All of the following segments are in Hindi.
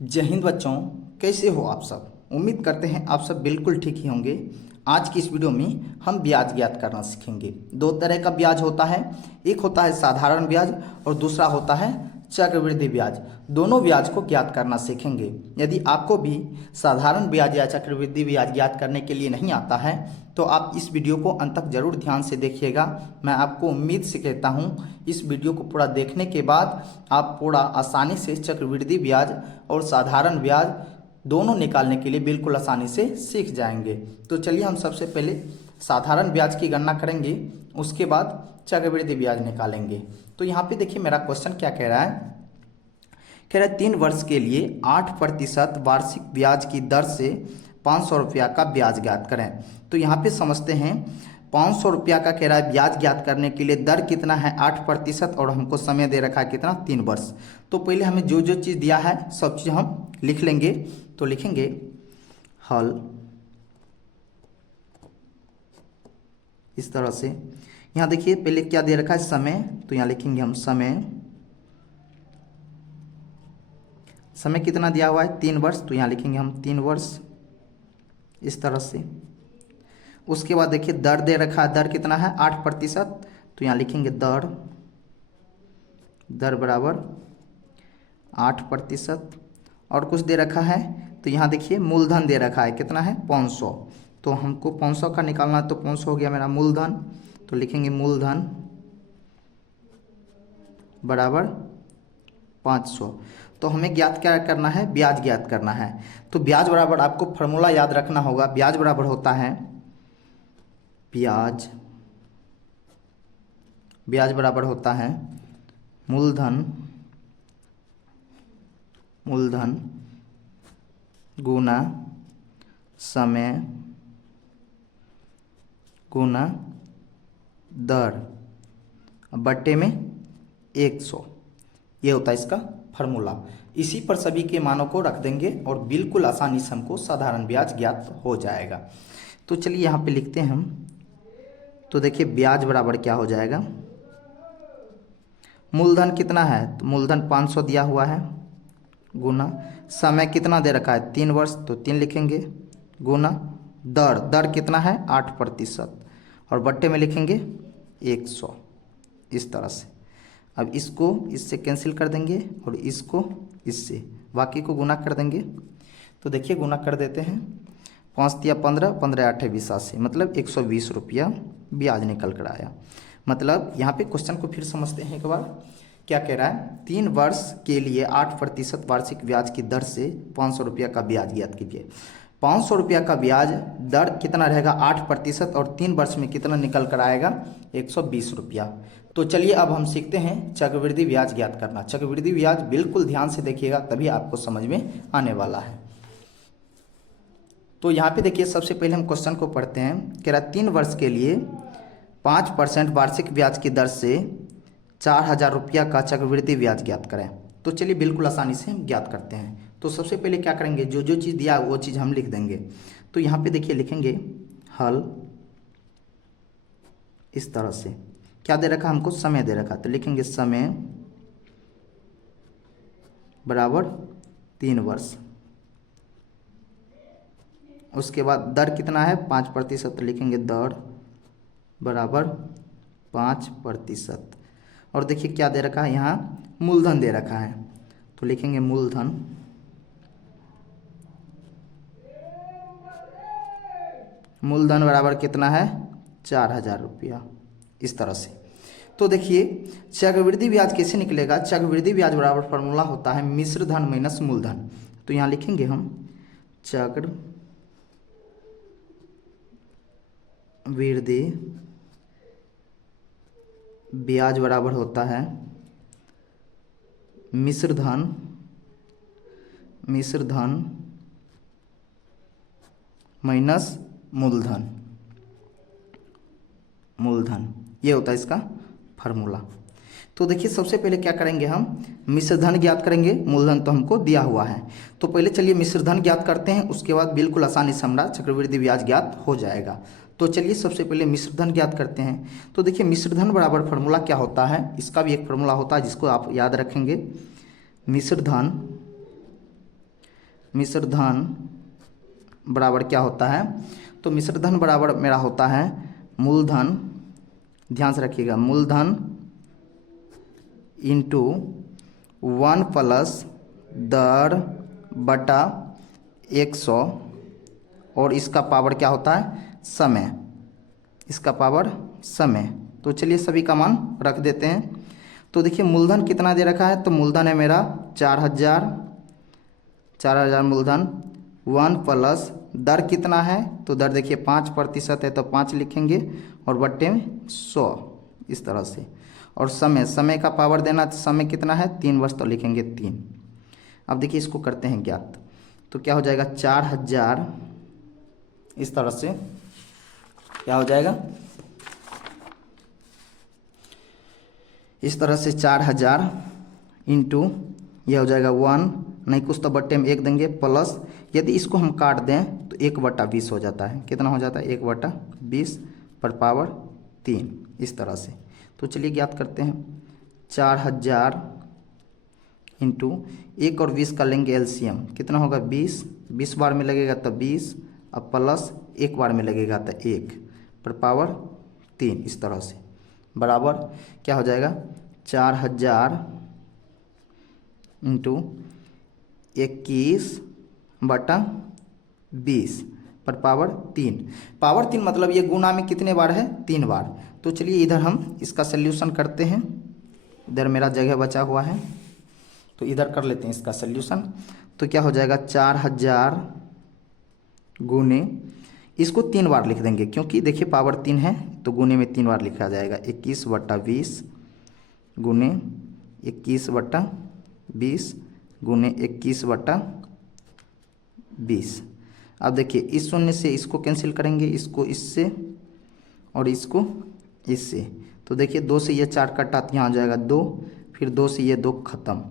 जय हिंद बच्चों। कैसे हो आप सब? उम्मीद करते हैं आप सब बिल्कुल ठीक ही होंगे। आज की इस वीडियो में हम ब्याज ज्ञात करना सीखेंगे। दो तरह का ब्याज होता है, एक होता है साधारण ब्याज और दूसरा होता है चक्रवृद्धि ब्याज। दोनों ब्याज को ज्ञात करना सीखेंगे। यदि आपको भी साधारण ब्याज या चक्रवृद्धि ब्याज ज्ञात करने के लिए नहीं आता है तो आप इस वीडियो को अंत तक जरूर ध्यान से देखिएगा। मैं आपको उम्मीद से कहता हूँ इस वीडियो को पूरा देखने के बाद आप पूरा आसानी से चक्रवृद्धि ब्याज और साधारण ब्याज दोनों निकालने के लिए बिल्कुल आसानी से सीख जाएंगे। तो चलिए हम सबसे पहले साधारण ब्याज की गणना करेंगे, उसके बाद चक्रवृद्धि ब्याज निकालेंगे। तो यहाँ पे देखिए मेरा क्वेश्चन क्या कह रहा है। कह रहा है 3 वर्ष के लिए 8% वार्षिक ब्याज की दर से 500 रुपया का ब्याज ज्ञात करें। तो यहाँ पे समझते हैं 500 रुपया का कह रहा है ब्याज ज्ञात करने के लिए दर कितना है 8% और हमको समय दे रखा है कितना 3 वर्ष। तो पहले हमें जो जो चीज़ दिया है सब चीज़ हम लिख लेंगे। तो लिखेंगे हल इस तरह से। यहाँ देखिए पहले क्या दे रखा है समय, तो यहाँ लिखेंगे हम समय कितना दिया हुआ है 3 वर्ष, तो यहाँ लिखेंगे हम 3 वर्ष इस तरह से। उसके बाद देखिए दर दे रखा है, दर कितना है 8%, तो यहाँ लिखेंगे दर बराबर 8%। और कुछ दे रखा है तो यहाँ देखिए मूलधन दे रखा है कितना है 500, तो हमको 500 का निकालना है, तो 500 हो गया मेरा मूलधन। तो लिखेंगे मूलधन बराबर 500। तो हमें ज्ञात क्या करना है, ब्याज ज्ञात करना है। तो ब्याज बराबर आपको फॉर्मूला याद रखना होगा। ब्याज बराबर होता है ब्याज बराबर होता है मूलधन गुना समय गुना दर बट्टे में 100। ये होता है इसका फार्मूला। इसी पर सभी के मानों को रख देंगे और बिल्कुल आसानी से हमको साधारण ब्याज ज्ञात हो जाएगा। तो चलिए यहाँ पे लिखते हैं हम। तो देखिए ब्याज बराबर क्या हो जाएगा, मूलधन कितना है तो मूलधन 500 दिया हुआ है, गुना समय कितना दे रखा है 3 वर्ष, तो 3 लिखेंगे, गुना दर कितना है 8% और बट्टे में लिखेंगे 100 इस तरह से। अब इसको इससे कैंसिल कर देंगे और इसको इससे, बाकी को गुना कर देंगे। तो देखिए गुना कर देते हैं, 5 दिया 15, 15 8 82, मतलब 120 रुपया ब्याज निकल कर आया। मतलब यहाँ पे क्वेश्चन को फिर समझते हैं एक बार। क्या कह रहा है, 3 वर्ष के लिए 8% वार्षिक ब्याज की दर से 500 रुपया का ब्याज ज्ञात कीजिए। 500 रुपया का ब्याज दर कितना रहेगा 8% और 3 वर्ष में कितना निकल कर आएगा 120 रुपया। तो चलिए अब हम सीखते हैं चक्रवृद्धि ब्याज ज्ञात करना। चक्रवृद्धि ब्याज बिल्कुल ध्यान से देखिएगा तभी आपको समझ में आने वाला है। तो यहाँ पे देखिए सबसे पहले हम क्वेश्चन को पढ़ते हैं। कह रहा है 3 वर्ष के लिए 5% वार्षिक ब्याज की दर से 4000 रुपया का चक्रवृद्धि ब्याज ज्ञात करें। तो चलिए बिल्कुल आसानी से हम ज्ञात करते हैं। तो सबसे पहले क्या करेंगे, जो जो चीज़ दिया वो चीज़ हम लिख देंगे। तो यहाँ पे देखिए लिखेंगे हल इस तरह से। क्या दे रखा हमको, समय दे रखा, तो लिखेंगे समय बराबर 3 वर्ष। उसके बाद दर कितना है 5%, तो लिखेंगे दर बराबर 5%। और देखिए क्या दे रखा है यहाँ मूलधन दे रखा है, तो लिखेंगे मूलधन बराबर कितना है 4000 रुपया इस तरह से। तो देखिए चक्रवृद्धि ब्याज कैसे निकलेगा, चक्रवृद्धि ब्याज बराबर फॉर्मूला होता है मिश्र धन माइनस मूलधन। तो यहाँ लिखेंगे हम चक्रवृद्धि ब्याज बराबर होता है मिश्र धन माइनस मूलधन। ये होता है इसका फार्मूला। तो देखिए सबसे पहले क्या करेंगे, हम मिश्र धन ज्ञात करेंगे, मूलधन तो हमको दिया हुआ है। तो पहले चलिए मिश्र धन ज्ञात करते हैं, उसके बाद बिल्कुल आसानी से हमारा चक्रवृद्धि ब्याज ज्ञात हो जाएगा। तो चलिए सबसे पहले मिश्र धन ज्ञात करते हैं। तो देखिए मिश्र धन बराबर फार्मूला क्या होता है, इसका भी एक फार्मूला होता है जिसको आप याद रखेंगे। मिश्र धन मिश्र धन बराबर क्या होता है, तो मिश्र धन बराबर मेरा होता है मूलधन, ध्यान से रखिएगा, मूलधन इंटू 1 प्लस दर बटा 100 और इसका पावर क्या होता है समय, इसका पावर समय। तो चलिए सभी का मान रख देते हैं। तो देखिए मूलधन कितना दे रखा है, तो मूलधन है मेरा 4000 मूलधन, 1 प्लस दर कितना है, तो दर देखिए 5% है तो 5 लिखेंगे और बट्टे में 100 इस तरह से। और समय का पावर देना, तो समय कितना है 3 वर्ष, तो लिखेंगे 3। अब देखिए इसको करते हैं ज्ञात, तो क्या हो जाएगा 4000 इस तरह से क्या हो जाएगा, इस तरह से 4000 इंटू यह हो जाएगा 1, नहीं कुछ तो बट्टे में 1 देंगे, प्लस यदि इसको हम काट दें तो 1/20 हो जाता है, कितना हो जाता है 1/20 पर पावर 3 इस तरह से। तो चलिए ज्ञात करते हैं, 4000 इंटू 1 और 20 का लेंगे एलसीएम, कितना होगा 20 बार में लगेगा तो 20, अब प्लस 1 बार में लगेगा तो 1 पर पावर 3 इस तरह से, बराबर क्या हो जाएगा 4000 इंटू 21/20 पर पावर 3। पावर 3 मतलब ये गुना में कितने बार है 3 बार। तो चलिए इधर हम इसका सल्यूशन करते हैं, इधर मेरा जगह बचा हुआ है तो इधर कर लेते हैं इसका सल्यूशन। तो क्या हो जाएगा 4000 गुने, इसको 3 बार लिख देंगे क्योंकि देखिए पावर 3 है तो गुने में 3 बार लिखा जाएगा, 21/20 गुने 21/20 गुने 21/20। अब देखिए इस शून्य से इसको कैंसिल करेंगे, इसको इससे और इसको इससे, तो देखिए 2 से ये 4 कटा तो यहाँ आ जाएगा 2, फिर 2 से ये 2 खत्म,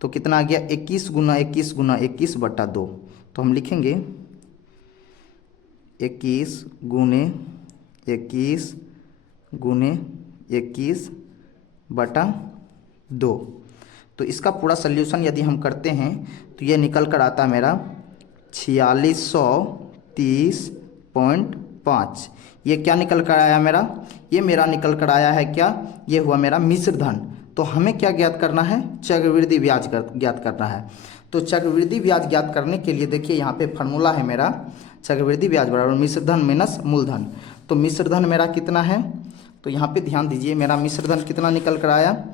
तो कितना आ गया 21 गुना 21/2। तो हम लिखेंगे 21 गुने 21/2। तो इसका पूरा सल्यूशन यदि हम करते हैं तो ये निकल कर आता है मेरा 4630.5। ये क्या निकल कर आया मेरा, ये मेरा निकल कर आया है क्या, ये हुआ मेरा मिश्र धन। तो हमें क्या ज्ञात करना है, चक्रवृद्धि ब्याज ज्ञात करना है। तो चक्रवृद्धि ब्याज ज्ञात करने के लिए देखिए यहाँ पे फार्मूला है मेरा, चक्रवृद्धि ब्याज बराबर मिश्र धन माइनस मूलधन। तो मिश्र धन मेरा कितना है, तो यहाँ पे ध्यान दीजिए मेरा मिश्र धन कितना निकल कर आया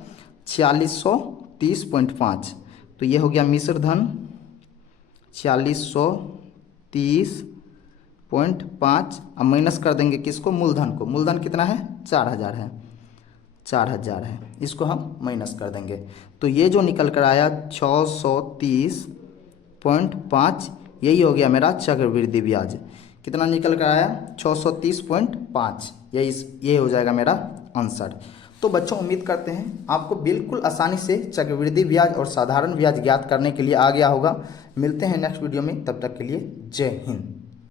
4630.5। तो ये हो गया मिश्र धन 4630.5। अब माइनस कर देंगे किसको, मूलधन को, मूलधन कितना है 4000 है, 4000 है, इसको हम माइनस कर देंगे। तो ये जो निकल कर आया 630.5, यही हो गया मेरा चक्रवृद्धि ब्याज। कितना निकल कर आया 630.5, ये हो जाएगा मेरा आंसर। तो बच्चों उम्मीद करते हैं आपको बिल्कुल आसानी से चक्रवृद्धि ब्याज और साधारण ब्याज ज्ञात करने के लिए आ गया होगा। मिलते हैं नेक्स्ट वीडियो में, तब तक के लिए जय हिंद।